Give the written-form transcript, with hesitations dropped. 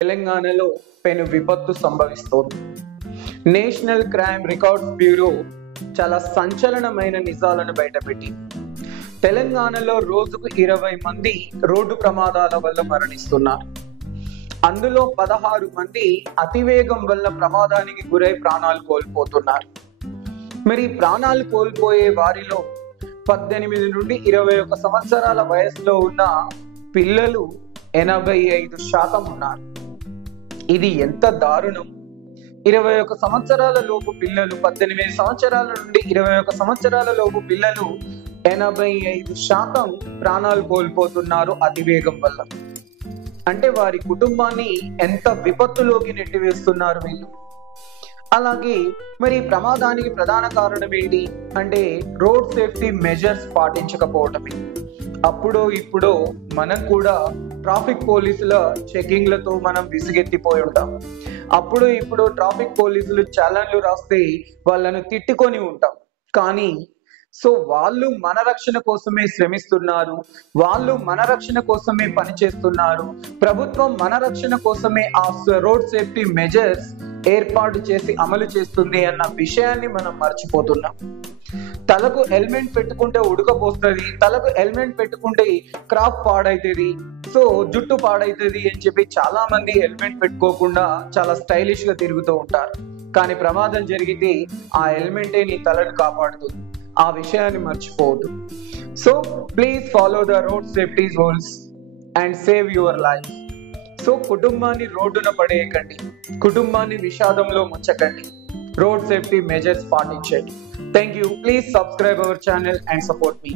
తెలంగాణలో పెను విపత్తు సంభవిస్తోంది. నేషనల్ క్రైమ్ రికార్డ్స్ బ్యూరో చాలా సంచలనమైన నిజాలను బయటపెట్టింది. తెలంగాణలో రోజుకు 20 మంది రోడ్డు ప్రమాదాల వల్ల మరణిస్తున్నారు. అందులో 16 మంది అతివేగం వల్ల ప్రమాదానికి గురై ప్రాణాలు కోల్పోతున్నారు. మరి ప్రాణాలు కోల్పోయే వారిలో 18 నుండి 21 సంవత్సరాల వయసులో ఉన్న పిల్లలు 85% ఉన్నారు. ఇది ఎంత దారుణం! 21 సంవత్సరాల లోపు పిల్లలు, 18 సంవత్సరాల నుండి 21 సంవత్సరాల లోపు పిల్లలు 85% ప్రాణాలు కోల్పోతున్నారు అతివేగం వల్ల. అంటే వారి కుటుంబాన్ని ఎంత విపత్తులోకి నెట్టివేస్తున్నారు వీళ్ళు. అలాగే మరి ప్రమాదానికి ప్రధాన కారణం ఏంటి అంటే రోడ్ సేఫ్టీ మెజర్స్ పాటించకపోవటమే. అప్పుడో ఇప్పుడో మనం కూడా ట్రాఫిక్ పోలీసుల చెకింగ్లతో మనం విసిగెత్తిపోయి ఉంటాం. అప్పుడు ఇప్పుడు ట్రాఫిక్ పోలీసులు చలన్లు రాస్తే వాళ్ళను తిట్టుకొని ఉంటాం. కానీ వాళ్ళు మన రక్షణ కోసమే శ్రమిస్తున్నారు, వాళ్ళు మన రక్షణ కోసమే పనిచేస్తున్నారు, ప్రభుత్వం మన రక్షణ కోసమే ఆ రోడ్ సేఫ్టీ మెజర్స్ ఏర్పాటు చేసి అమలు చేస్తుంది అన్న విషయాన్ని మనం మర్చిపోతున్నాం. తలకు హెల్మెట్ పెట్టుకుంటే ఉడకపోస్తుంది, తలకు హెల్మెట్ పెట్టుకుంటే క్రాఫ్ పాడైతుంది, జుట్టు పాడైతుంది అని చెప్పి చాలా మంది హెల్మెట్ పెట్టుకోకుండా చాలా స్టైలిష్ గా తిరుగుతూ ఉంటారు. కానీ ప్రమాదం జరిగితే ఆ హెల్మెటే నీ తలను కాపాడుతుంది. ఆ విషయాన్ని మర్చిపోవద్దు. Please follow the road safety rules and save your life. కుటుంబాన్ని రోడ్డున పడేయకండి, కుటుంబాన్ని విషాదంలో ముంచకండి, రోడ్ సేఫ్టీ మెజర్స్ పాటించండి. Thank you. Please subscribe our channel and support me.